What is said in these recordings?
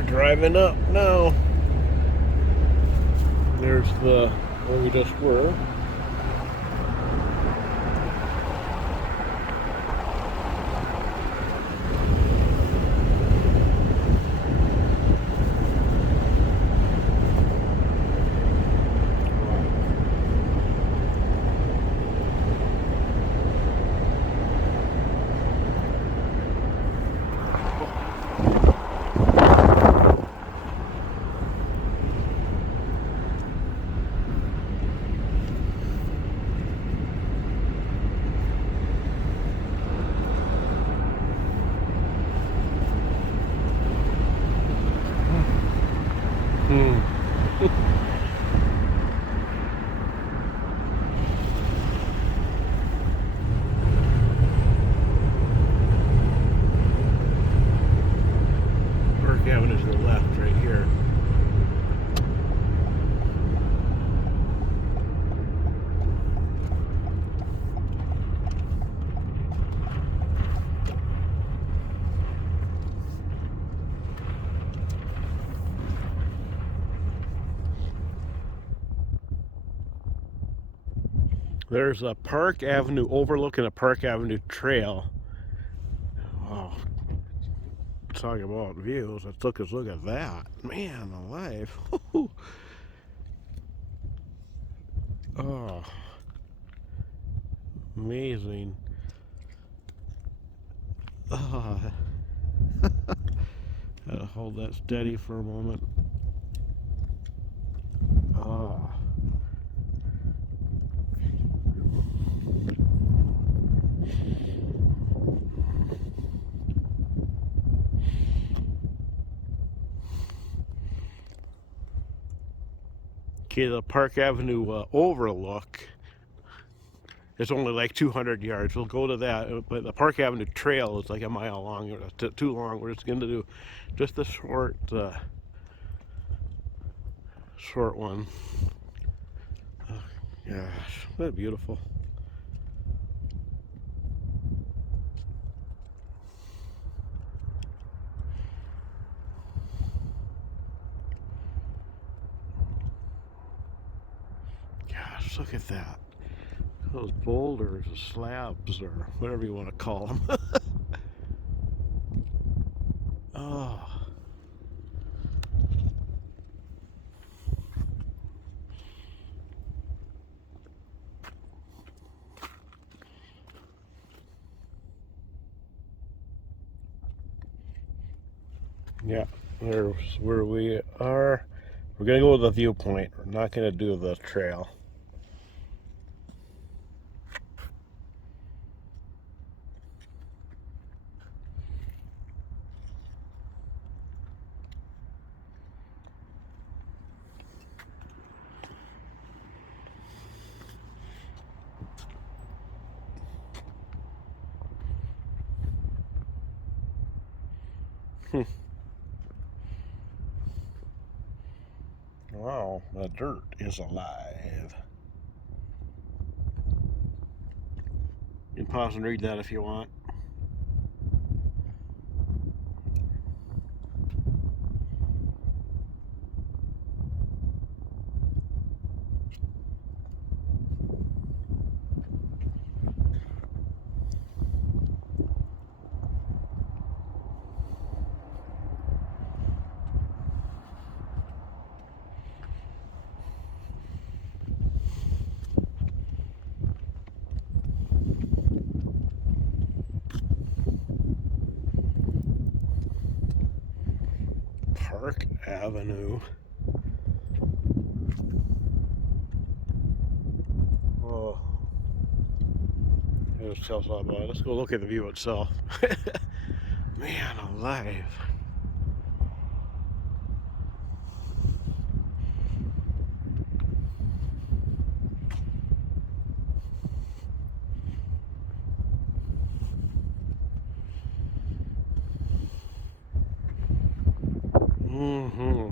We're driving up now. There's the where we just were. Park Avenue to the left right here. There's a Park Avenue overlook and a Park Avenue trail. Oh, talking about views. Let's look at that. Man alive. Oh, amazing. Oh. Gotta hold that steady for a moment. Oh. Okay, the Park Avenue overlook is only like 200 yards. We'll go to that, but the Park Avenue trail is like a mile long. It's too long. We're just going to do just a short one. Oh, gosh, what beautiful. Gosh, look at that. Those boulders, or slabs, or whatever you want to call them. Oh. Yeah, there's where we are. We're gonna go to the viewpoint. We're not gonna do the trail. Wow, the dirt is alive. You can pause and read that if you want. Park Avenue. Oh, it just tells a lot about it. Let's go look at the view itself. Man alive. Mm-hmm.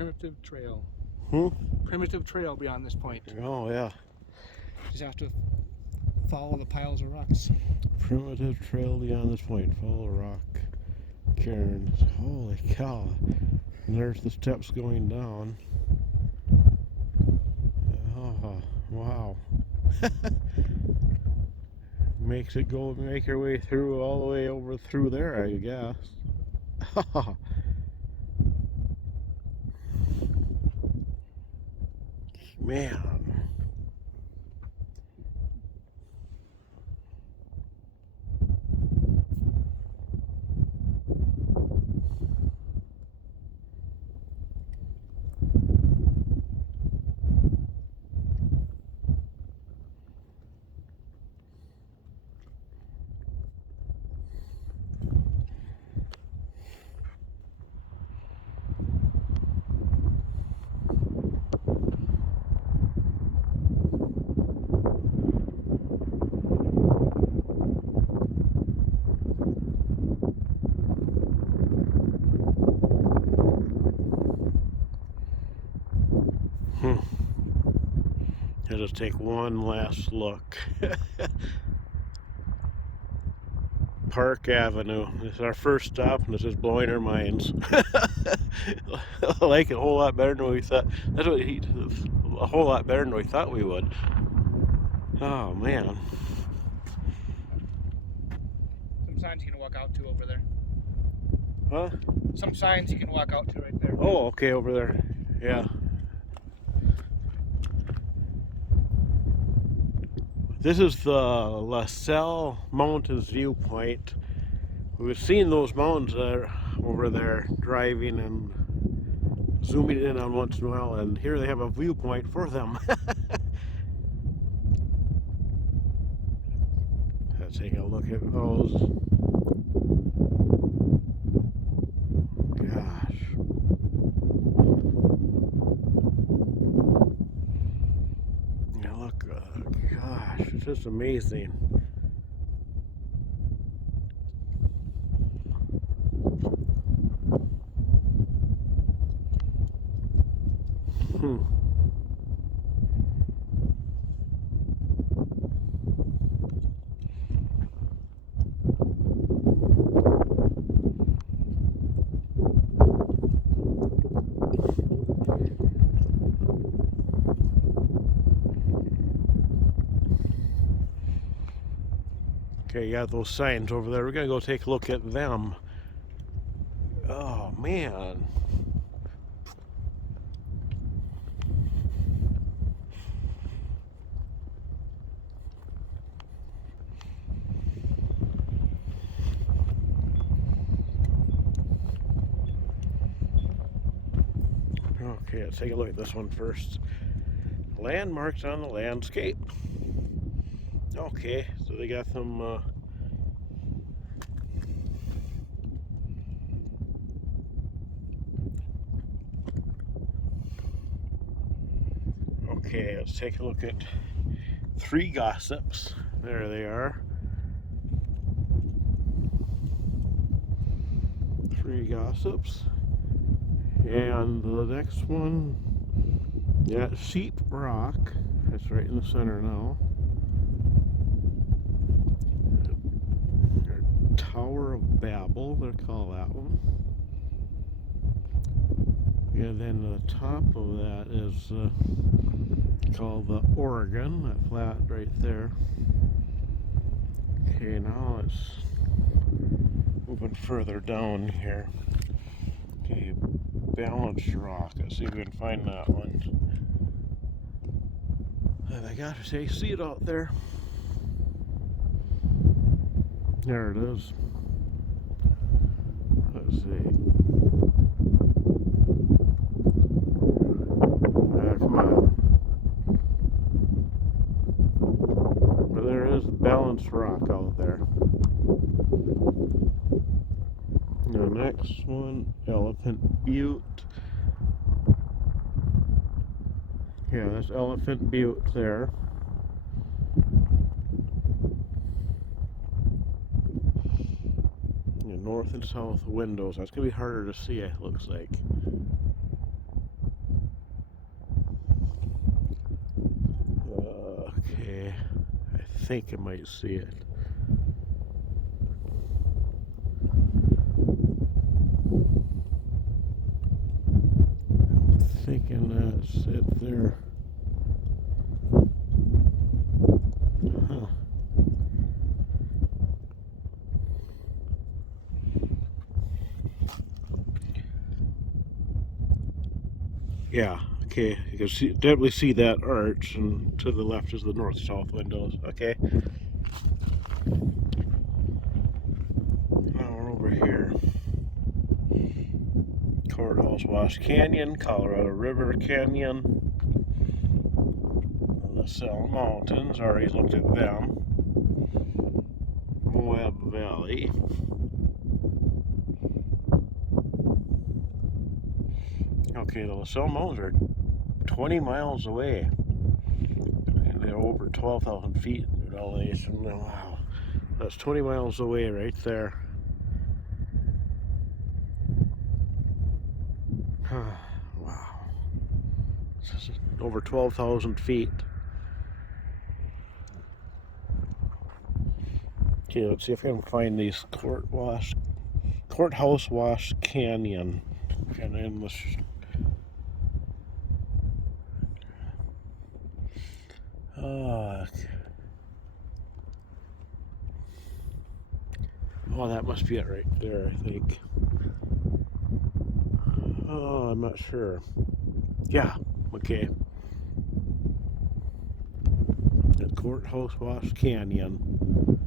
primitive trail. Hmm? Primitive trail beyond this point. Oh, yeah. Just have to follow the piles of rocks. Primitive trail beyond this point. Follow rock cairns. Holy cow. And there's the steps going down. Oh, wow. Make your way through all the way over through there, I guess. Man. Let us take one last look. Park Avenue. This is our first stop, and this is blowing our minds. I like it a whole lot better than we thought. That's what a whole lot better than we thought we would. Oh man. Some signs you can walk out to over there. Huh? Some signs you can walk out to right there. Oh, okay, over there. Yeah. This is the La Salle Mountains Viewpoint. We've seen those mountains over there driving and zooming in on once in a while, and here they have a viewpoint for them. Let's take a look at those. Gosh. Yeah, look, gosh, it's just amazing. Okay, you got those signs over there. We're gonna go take a look at them. Oh man. Okay, let's take a look at this one first. Landmarks on the landscape. Okay, so they got some okay, let's take a look at 3 gossips. There they are. 3 gossips. And the next one, yeah, Sheep Rock. That's right in the center now. Tower of Babel, they call that one. And then the top of that is called the Oregon, that flat right there. Okay, now it's moving further down here. Okay, Balanced Rock. Let's see if we can find that one. And I gotta say, see it out there. There it is. Let's see. Come on. But there is Balanced Rock out there. The next one, Elephant Butte. Yeah, that's Elephant Butte there. North and south windows. That's gonna be harder to see, it looks like. think I might see it. I'm thinking that's it there. Huh. Yeah, okay, you can see, definitely see that arch, and to the left is the north-south windows. Okay. Now we're over here. Courthouse Wash Canyon, Colorado River Canyon, the Cell Mountains, already looked at them. Moab Valley. Okay, the LaSalle Mountains are 20 miles away. And they're over 12,000 feet in elevation. Wow, that's 20 miles away right there. Wow, this is over 12,000 feet. Okay, let's see if I can find these Courthouse Wash Canyon. Kind of in this. Oh, that must be it right there, I think. Oh, I'm not sure. Yeah, okay. The Courthouse Wash Canyon.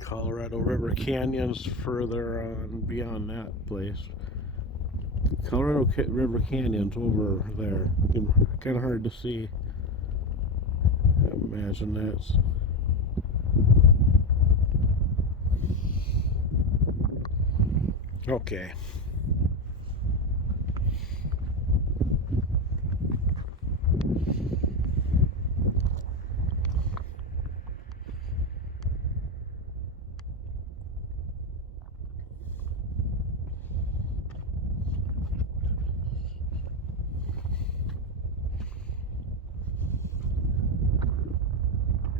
Colorado River Canyon's further on beyond that place. Colorado River Canyon's over there. Kind of hard to see. I imagine that's. Okay.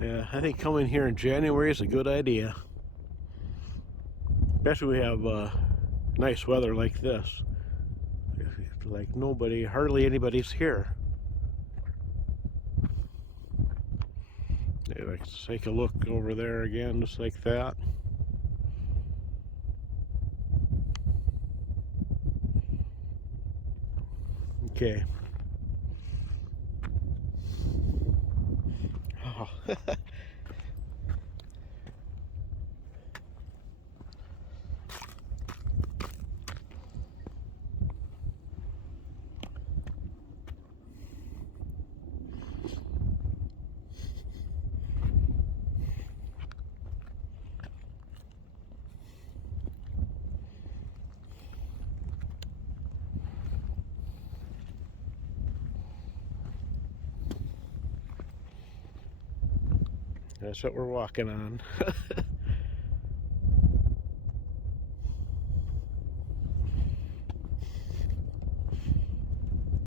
Yeah, I think coming here in January is a good idea. Especially we have nice weather like this. Like hardly anybody's here. Yeah, let's take a look over there again, just like that. Okay. Oh. That's what we're walking on.